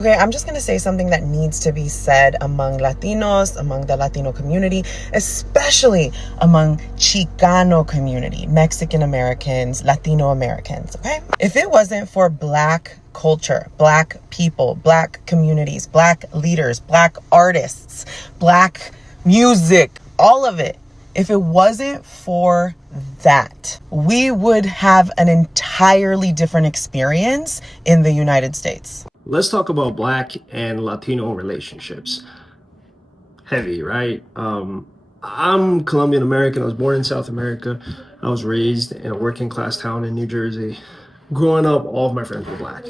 Okay, I'm just going to say something that needs to be said among Latinos, among the Latino community, especially among Chicano community, Mexican Americans, Latino Americans, okay? If it wasn't for Black culture, Black people, Black communities, Black leaders, Black artists, Black music, all of it, if it wasn't for that, we would have an entirely different experience in the United States. Let's talk about Black and Latino relationships. Heavy, right? I'm Colombian American. I was born in South America. I was raised in a working class town in New Jersey. Growing up, all of my friends were Black.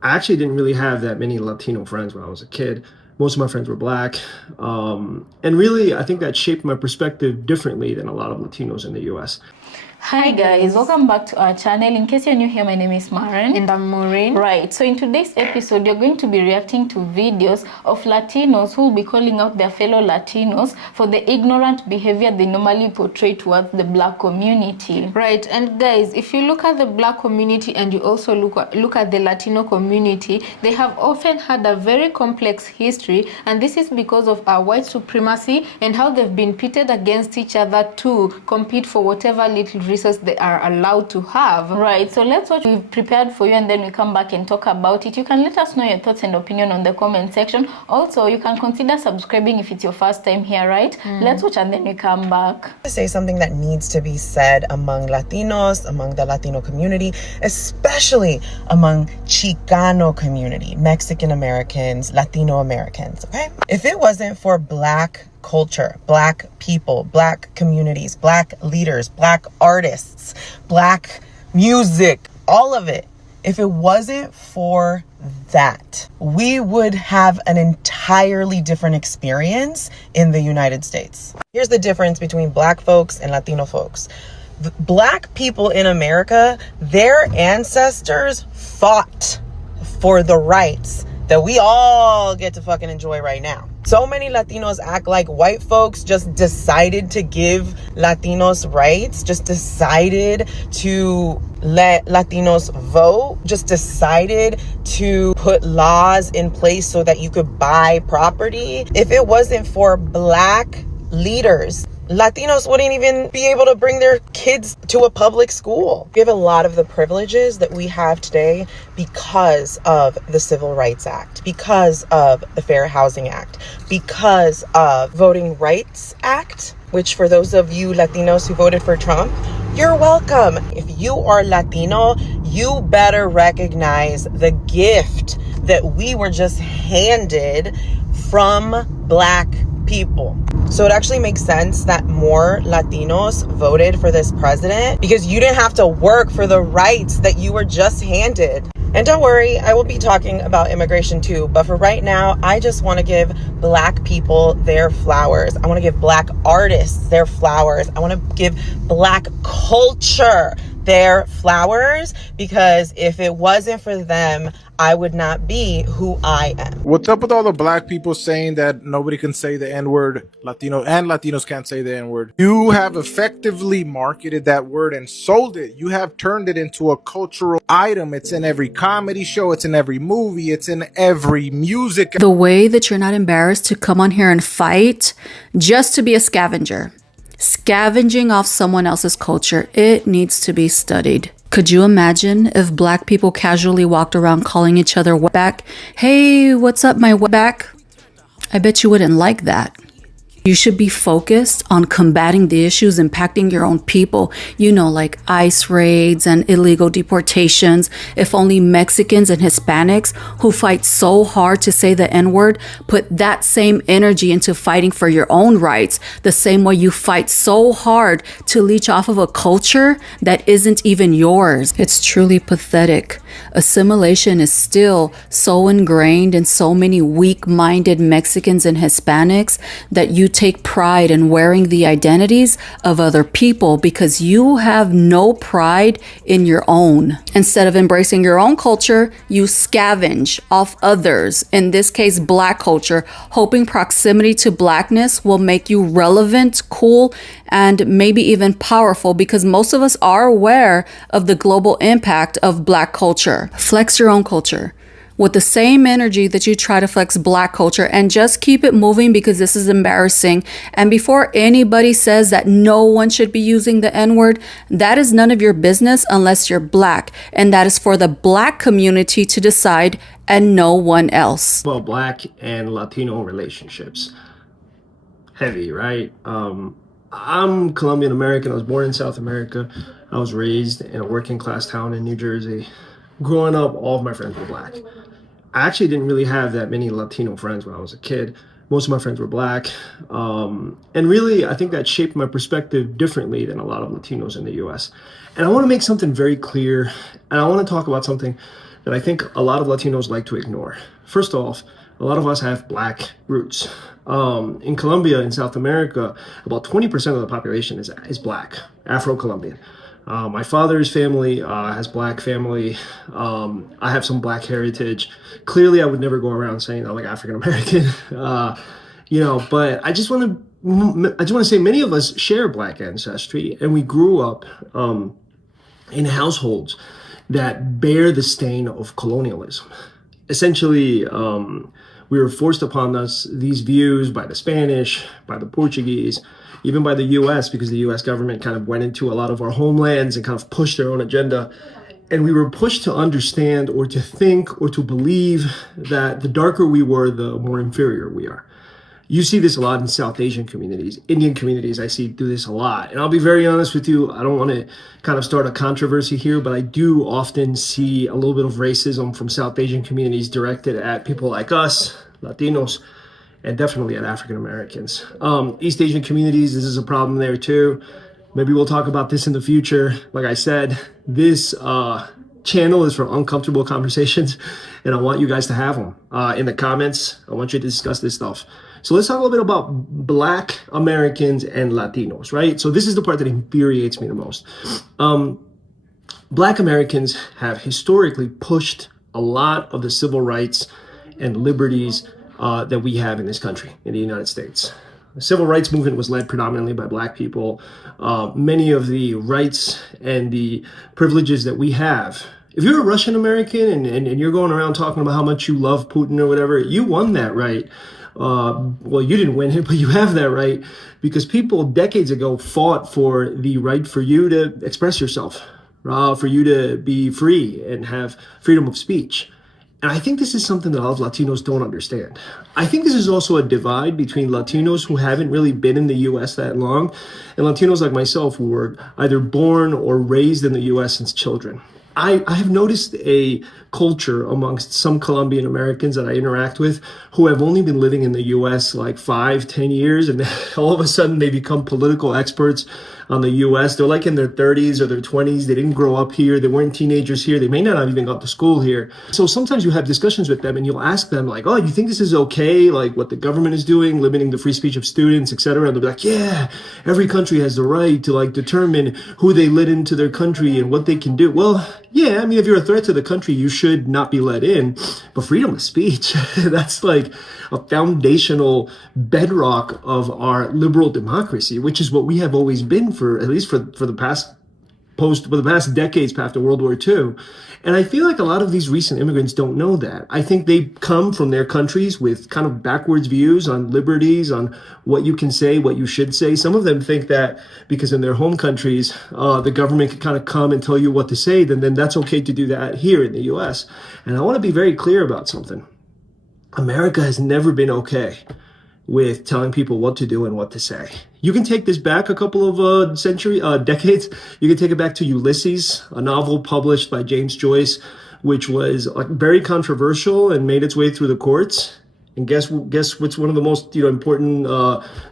I actually didn't really have that many Latino friends when I was a kid. Most of my friends were Black. And really, I think that shaped my perspective differently than a lot of Latinos in the US. Hi guys, welcome back to our channel. In case you're new here, my name is Maren. And I'm Maureen. Right, so in today's episode, you're going to be reacting to videos of Latinos who will be calling out their fellow Latinos for the ignorant behavior they normally portray towards the Black community. Right, and guys, if you look at the Black community and you also look at the Latino community, they have often had a very complex history, and this is because of our white supremacy and how they've been pitted against each other to compete for whatever little resources they are allowed to have. Right, so let's watch what we've prepared for you and then we come back and talk about it. You can let us know your thoughts and opinion on the comment section. Also, you can consider subscribing if it's your first time here, right? Let's watch and then we come back. To say something that needs to be said among Latinos, among the Latino community, especially among Chicano community, Mexican Americans, Latino Americans, okay? If it wasn't for Black culture, Black people, Black communities, Black leaders, Black artists, Black music, all of it, if it wasn't for that, we would have an entirely different experience in the United States. Here's the difference between Black folks and Latino folks. The Black people in America, their ancestors fought for the rights that we all get to fucking enjoy right now. So many Latinos act like white folks just decided to give Latinos rights, just decided to let Latinos vote, just decided to put laws in place so that you could buy property. If it wasn't for Black leaders, Latinos wouldn't even be able to bring their kids to a public school. We have a lot of the privileges that we have today because of the Civil Rights Act, because of the Fair Housing Act, because of Voting Rights Act, which for those of you Latinos who voted for Trump, you're welcome. If you are Latino, you better recognize the gift that we were just handed from Black people. So it actually makes sense that more Latinos voted for this president because you didn't have to work for the rights that you were just handed. And don't worry, I will be talking about immigration too, but for right now, I just want to give Black people their flowers. I want to give Black artists their flowers. I want to give Black culture their flowers, because if it wasn't for them, I would not be who I am. What's up with all the Black people saying that nobody can say the N-word, Latino and Latinos can't say the N-word? You have effectively marketed that word and sold it. You have turned it into a cultural item. It's in every comedy show, it's in every movie, it's in every music. The way that you're not embarrassed to come on here and fight just to be a scavenger. Scavenging off someone else's culture, it needs to be studied. Could you imagine if Black people casually walked around calling each other wetback? Hey, what's up, my wetback? I bet you wouldn't like that. You should be focused on combating the issues impacting your own people. You know, like ICE raids and illegal deportations. If only Mexicans and Hispanics who fight so hard to say the N-word put that same energy into fighting for your own rights, the same way you fight so hard to leech off of a culture that isn't even yours. It's truly pathetic. Assimilation is still so ingrained in so many weak-minded Mexicans and Hispanics that you take pride in wearing the identities of other people because you have no pride in your own. Instead of embracing your own culture, you scavenge off others, in this case Black culture, hoping proximity to Blackness will make you relevant, cool, and maybe even powerful, because most of us are aware of the global impact of Black culture. Flex your own culture. with the same energy that you try to flex Black culture, and just keep it moving because this is embarrassing. And before anybody says that no one should be using the N-word, that is none of your business unless you're Black. And that is for the Black community to decide and no one else. Well, Black and Latino relationships. Heavy, right? I'm Colombian American. I was born in South America. I was raised in a working class town in New Jersey. Growing up, all of my friends were Black. I actually didn't really have that many Latino friends when I was a kid. Most of my friends were Black. And really, I think that shaped my perspective differently than a lot of Latinos in the US. And I want to make something very clear. And I want to talk about something that I think a lot of Latinos like to ignore. First off, a lot of us have Black roots. In Colombia, in South America, about 20% of the population is Black, Afro-Colombian. My father's family has Black family. I have some Black heritage. Clearly, I would never go around saying I'm like African American, but I just want to say many of us share Black ancestry, and we grew up in households that bear the stain of colonialism. Essentially, we were forced upon us these views by the Spanish, by the Portuguese, even by the US, because the US government kind of went into a lot of our homelands and kind of pushed their own agenda. And we were pushed to understand or to think or to believe that the darker we were, the more inferior we are. You see this a lot in South Asian communities. Indian communities, I see do this a lot. And I'll be very honest with you, I don't want to kind of start a controversy here, but I do often see a little bit of racism from South Asian communities directed at people like us, Latinos, and definitely at African Americans. East Asian communities, this is a problem there too. Maybe we'll talk about this in the future. Like I said, this channel is for uncomfortable conversations, and I want you guys to have them in the comments. I want you to discuss this stuff. So let's talk a little bit about Black Americans and Latinos, right? So this is the part that infuriates me the most. Black Americans have historically pushed a lot of the civil rights and liberties that we have in this country, in the United States. The civil rights movement was led predominantly by Black people. Many of the rights and the privileges that we have, if you're a Russian American and you're going around talking about how much you love Putin or whatever, you won that right. Well, you didn't win it, but you have that right because people decades ago fought for the right for you to express yourself, for you to be free and have freedom of speech. And I think this is something that a lot of Latinos don't understand. I think this is also a divide between Latinos who haven't really been in the U.S. that long and Latinos like myself who were either born or raised in the U.S. since children. I have noticed a culture amongst some Colombian Americans that I interact with who have only been living in the U.S. like 5-10 years, and all of a sudden they become political experts on the U.S. They're like in their 30s or their 20s. They didn't grow up here. They weren't teenagers here. They may not have even gone to school here. So sometimes you have discussions with them and you'll ask them like, oh, you think this is okay? Like what the government is doing, limiting the free speech of students, etc. And they'll be like, yeah, every country has the right to like determine who they let into their country and what they can do. Well, yeah, I mean, if you're a threat to the country, you should not be let in. But freedom of speech, that's like a foundational bedrock of our liberal democracy, which is what we have always been for at least for the past decades after World War II. And I feel like a lot of these recent immigrants don't know that. I think they come from their countries with kind of backwards views on liberties, on what you can say, what you should say. Some of them think that because in their home countries, the government can kind of come and tell you what to say, then that's okay to do that here in the US. And I want to be very clear about something. America has never been okay with telling people what to do and what to say. You can take this back a couple of decades. You can take it back to Ulysses, a novel published by James Joyce, which was like very controversial and made its way through the courts. And guess what's one of the most important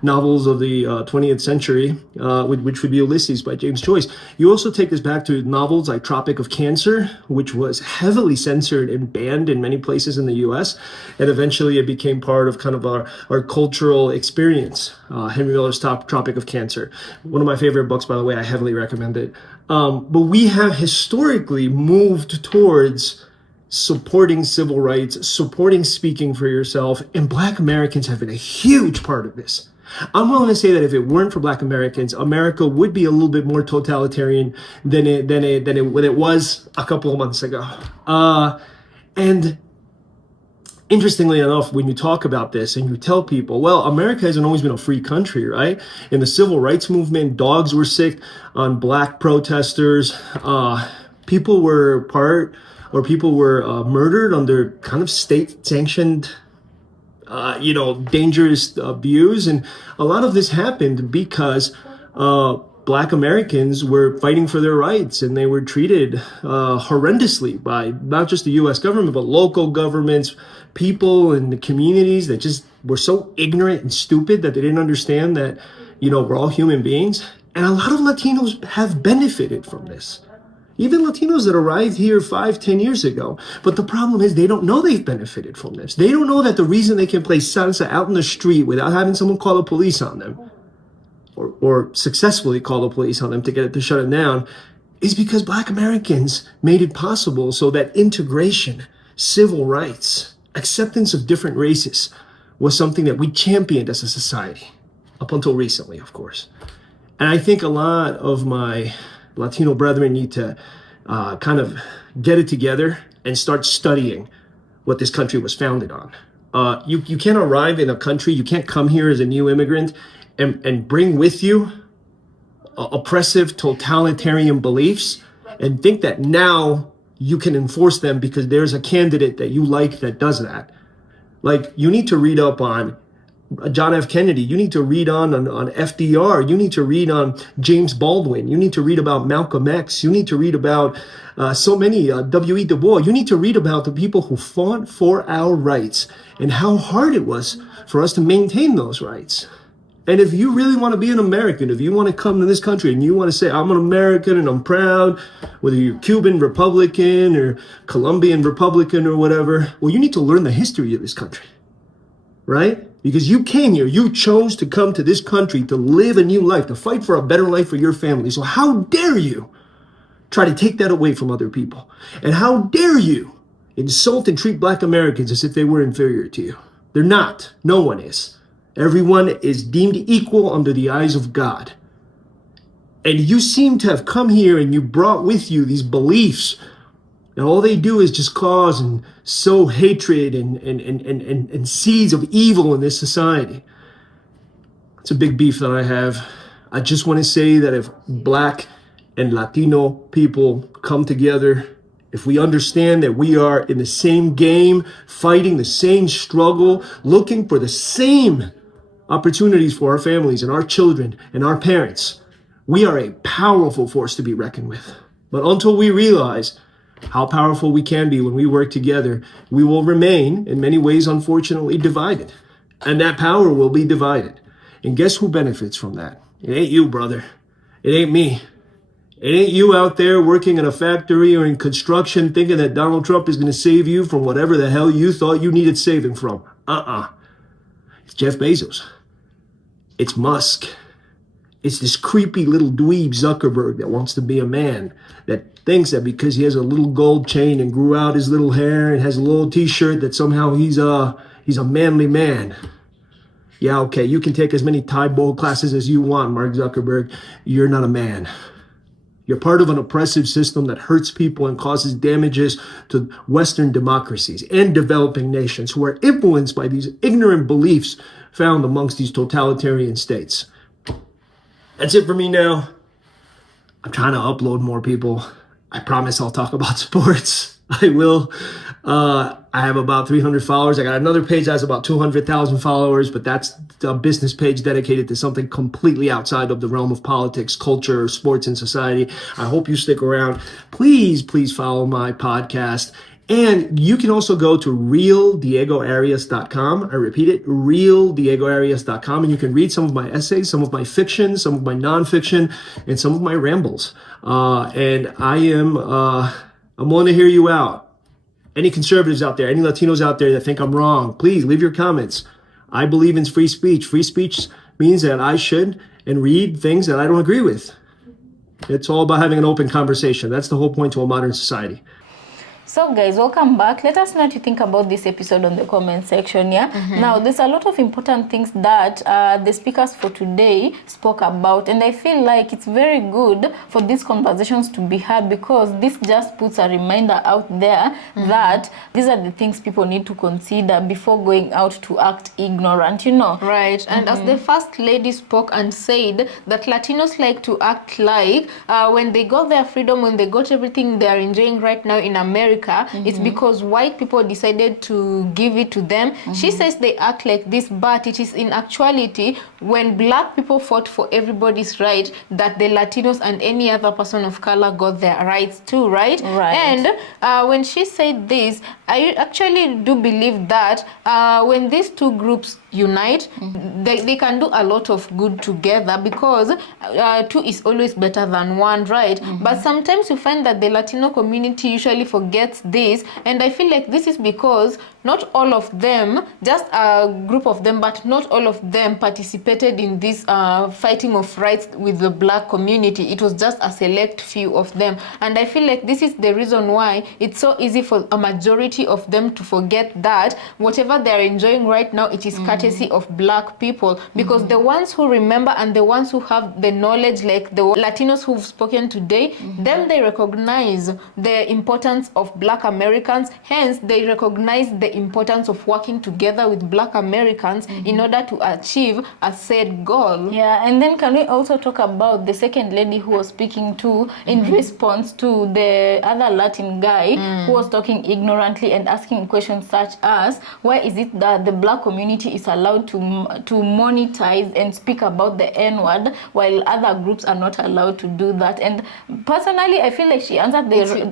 novels of the 20th century, which would be Ulysses by James Joyce. You also take this back to novels like Tropic of Cancer, which was heavily censored and banned in many places in the U.S. And eventually it became part of kind of our cultural experience. Henry Miller's Tropic of Cancer. One of my favorite books, by the way. I heavily recommend it. But we have historically moved towards supporting civil rights, supporting speaking for yourself, and Black Americans have been a huge part of this. I'm willing to say that if it weren't for Black Americans, America would be a little bit more totalitarian than it was a couple of months ago. And Interestingly enough, when you talk about this and you tell people, well, America hasn't always been a free country, right? In the civil rights movement, dogs were sick on black protesters. People were murdered under kind of state-sanctioned, dangerous views. And a lot of this happened because Black Americans were fighting for their rights, and they were treated horrendously by not just the U.S. government, but local governments, people in the communities that just were so ignorant and stupid that they didn't understand that, we're all human beings. And a lot of Latinos have benefited from this. Even Latinos that arrived here 5-10 years ago. But the problem is they don't know they've benefited from this. They don't know that the reason they can play salsa out in the street without having someone call the police on them, or successfully call the police on them to get it to shut it down, is because Black Americans made it possible so that integration, civil rights, acceptance of different races was something that we championed as a society, up until recently, of course. And I think a lot of my Latino brethren need to kind of get it together and start studying what this country was founded on. You can't arrive in a country, you can't come here as a new immigrant and bring with you oppressive totalitarian beliefs and think that now you can enforce them because there's a candidate that you like that does that. Like, you need to read up on John F. Kennedy. You need to read on FDR. You need to read on James Baldwin. You need to read about Malcolm X. You need to read about so many, W.E. Du Bois. You need to read about the people who fought for our rights and how hard it was for us to maintain those rights. And if you really want to be an American, if you want to come to this country and you want to say, I'm an American and I'm proud, whether you're Cuban Republican or Colombian Republican or whatever, well, you need to learn the history of this country, right? Because you came here, you chose to come to this country to live a new life, to fight for a better life for your family. So how dare you try to take that away from other people? And how dare you insult and treat Black Americans as if they were inferior to you? They're not. No one is. Everyone is deemed equal under the eyes of God. And you seem to have come here and you brought with you these beliefs, and all they do is just cause and sow hatred and seeds of evil in this society. It's a big beef that I have. I just want to say that if Black and Latino people come together, if we understand that we are in the same game, fighting the same struggle, looking for the same opportunities for our families and our children and our parents, we are a powerful force to be reckoned with. But until we realize how powerful we can be when we work together, we will remain, in many ways, unfortunately, divided. And that power will be divided. And guess who benefits from that? It ain't you, brother. It ain't me. It ain't you out there working in a factory or in construction thinking that Donald Trump is going to save you from whatever the hell you thought you needed saving from. It's Jeff Bezos. It's Musk. It's this creepy little dweeb Zuckerberg that wants to be a man, that thinks that because he has a little gold chain and grew out his little hair and has a little t-shirt that somehow he's a manly man. Yeah, okay, you can take as many Thai bowl classes as you want, Mark Zuckerberg. You're not a man. You're part of an oppressive system that hurts people and causes damages to Western democracies and developing nations who are influenced by these ignorant beliefs found amongst these totalitarian states. That's it for me now. I'm trying to upload more people. I promise I'll talk about sports. I will. I have about 300 followers. I got another page that has about 200,000 followers, but that's a business page dedicated to something completely outside of the realm of politics, culture, sports, and society. I hope you stick around. Please follow my podcast. And you can also go to realdiegoarias.com. I repeat it, realdiegoarias.com. And you can read some of my essays, some of my fiction, some of my nonfiction, and some of my rambles. And I'm willing to hear you out. Any conservatives out there, any Latinos out there that think I'm wrong, please leave your comments. I believe in free speech. Free speech means that I should and read things that I don't agree with. It's all about having an open conversation. That's the whole point to a modern society. So guys, welcome back. Let us know what you think about this episode on the comment section. Now, there's a lot of important things that the speakers for today spoke about, and I feel like it's very good for these conversations to be had, because this just puts a reminder out there that these are the things people need to consider before going out to act ignorant, Right. And as the first lady spoke and said that Latinos like to act like when they got their freedom, when they got everything they are enjoying right now in America, it's because white people decided to give it to them. She says they act like this, but it is in actuality when black people fought for everybody's right that the Latinos and any other person of color got their rights too, right? And when she said this, I actually do believe that when these two groups unite, they can do a lot of good together, because two is always better than one, right? But sometimes you find that the Latino community usually forgets this, and I feel like this is because not all of them, just a group of them, but not all of them participated in this fighting of rights with the black community. It was just a select few of them, and I feel like this is the reason why it's so easy for a majority of them to forget that whatever they're enjoying right now, it is courtesy of black people, because the ones who remember and the ones who have the knowledge, like the Latinos who've spoken today, them, they recognize the importance of black Americans, hence they recognize the importance of working together with black Americans in order to achieve a said goal. And then can we also talk about the second lady who was speaking to in response to the other Latin guy who was talking ignorantly and asking questions such as, why is it that the black community is allowed to monetize and speak about the N-word while other groups are not allowed to do that? And personally, I feel like she answered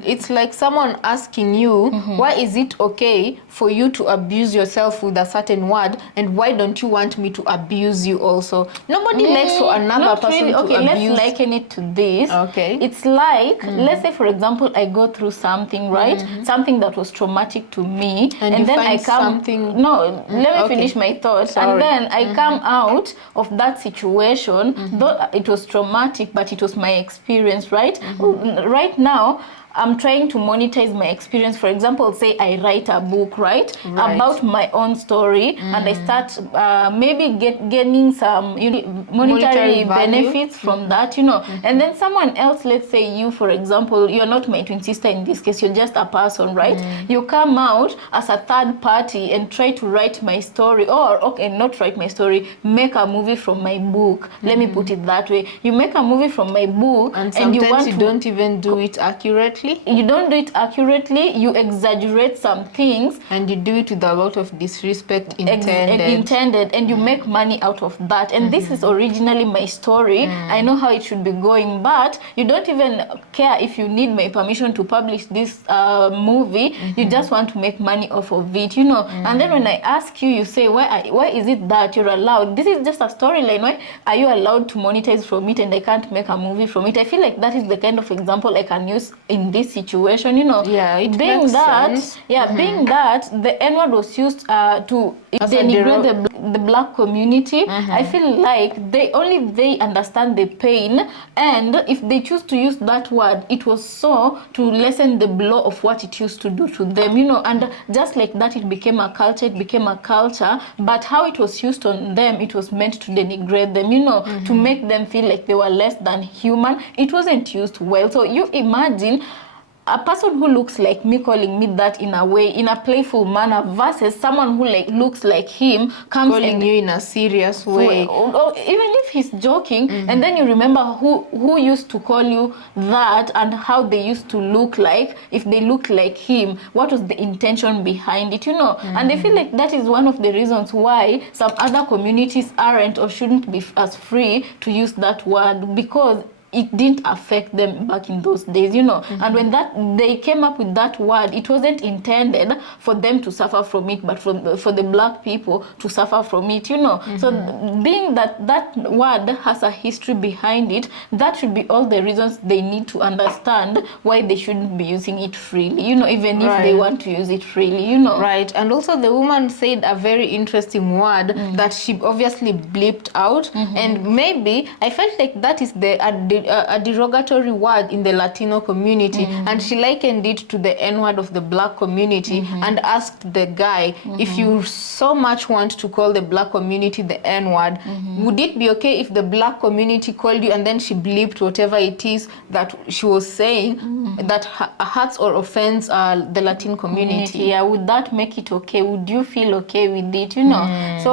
it's like someone asking you, why is it okay for you to abuse yourself with a certain word, and why don't you want me to abuse you also? Nobody likes for another person to abuse. Let's liken it to this. It's like, let's say for example, I go through something, right? Something that was traumatic to me, and then I come let me finish my thought. And then I come out of that situation, though it was traumatic, but it was my experience, right? Right now I'm trying to monetize my experience. For example, say I write a book, right? About my own story, and I start maybe gaining some monetary benefits from that, And then someone else, let's say you, for example, you're not my twin sister in this case, you're just a person, right? You come out as a third party and try to write my story, or not write my story, make a movie from my book. Let me put it that way. You make a movie from my book, and sometimes you don't even do it accurately. You don't do it accurately, you exaggerate some things, and you do it with a lot of disrespect intended, and you make money out of that. And this is originally my story. I know how it should be going, but you don't even care if you need my permission to publish this movie. You just want to make money off of it, And then when I ask you, you say, why is it that you're allowed? This is just a storyline. Why are you allowed to monetize from it and I can't make a movie from it? I feel like that is the kind of example I can use in this situation, being that the N-word was used to denigrate the black community. I feel like they understand the pain, and if they choose to use that word, it was so to lessen the blow of what it used to do to them, and just like that, it became a culture, but how it was used on them, it was meant to denigrate them, to make them feel like they were less than human. It wasn't used well. So you imagine a person who looks like me calling me that in a way, in a playful manner, versus someone who looks like him comes calling you in a serious way, or even if he's joking, and then you remember who used to call you that and how they used to look like. If they looked like him, what was the intention behind it, And I feel like that is one of the reasons why some other communities aren't or shouldn't be as free to use that word, because it didn't affect them back in those days, And when they came up with that word, it wasn't intended for them to suffer from it, but for the black people to suffer from it, So being that word has a history behind it, that should be all the reasons they need to understand why they shouldn't be using it freely, even if they want to use it freely, Right. And also the woman said a very interesting word that she obviously bleeped out, and maybe I felt like that is the a derogatory word in the Latino community, and she likened it to the N-word of the black community, and asked the guy, if you so much want to call the black community the N-word, would it be okay if the black community called you, and then she bleeped whatever it is that she was saying that hurts or offends the Latin community? Yeah, would that make it okay? Would you feel okay with it? You know. So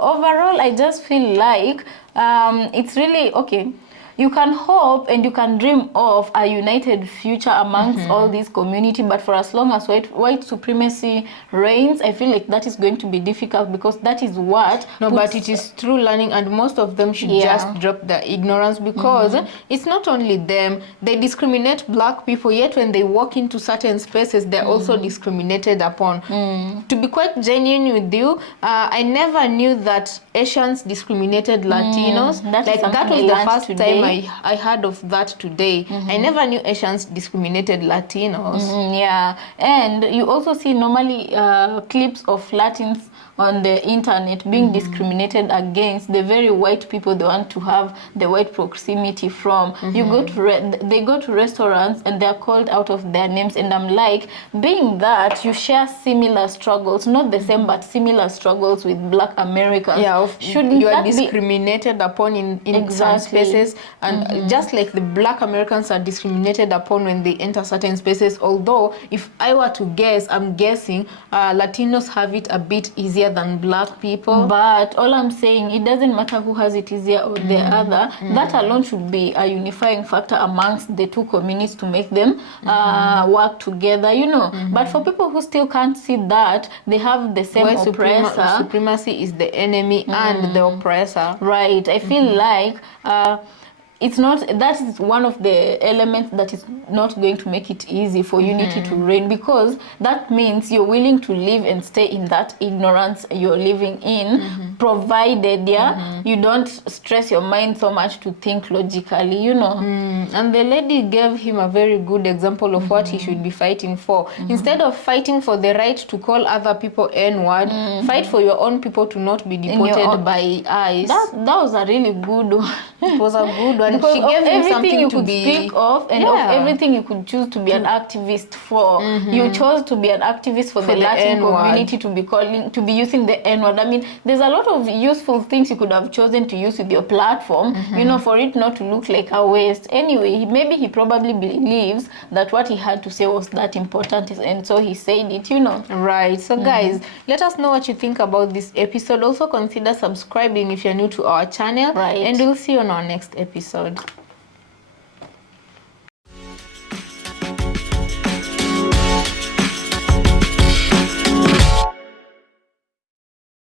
overall, I just feel like it's really okay. You can hope and you can dream of a united future amongst all these community, but for as long as white supremacy reigns, I feel like that is going to be difficult, because that is what but it is through learning, and most of them should just drop their ignorance, because it's not only them. They discriminate black people, yet when they walk into certain spaces, they're also discriminated upon. To be quite genuine with you, I never knew that Asians discriminated Latinos. That was the first time I heard of that today. I never knew Asians discriminated Latinos. Yeah, and you also see normally clips of Latins on the internet being discriminated against, the very white people they want to have the white proximity from. You go to they go to restaurants and they're called out of their names, and I'm like, being that you share similar struggles, not the same but similar struggles with black Americans, you are discriminated upon in some spaces, and just like the black Americans are discriminated upon when they enter certain spaces. Although if I were to guess, I'm guessing Latinos have it a bit easier than black people. But all I'm saying, it doesn't matter who has it easier or the other. That alone should be a unifying factor amongst the two communities to make them work together, you know. But for people who still can't see that, they have the same oppressor. Supremacy is the enemy and the oppressor. Right. I feel like it's not, that is one of the elements that is not going to make it easy for unity to reign, because that means you're willing to live and stay in that ignorance you're living in, provided you don't stress your mind so much to think logically, you know. And the lady gave him a very good example of what he should be fighting for. Instead of fighting for the right to call other people N-word, fight for your own people to not be deported by ICE. That was a really good one. It was a good one. Because she gave him everything something you to could be speak of, and of everything you could choose to be an activist for. You chose to be an activist for the Latin community, to be using the N-word. I mean, there's a lot of useful things you could have chosen to use with your platform, you know, for it not to look like a waste. Anyway, maybe he probably believes that what he had to say was that important, and so he said it, you know. Right. So guys, let us know what you think about this episode. Also consider subscribing if you're new to our channel, and we'll see you on our next episode.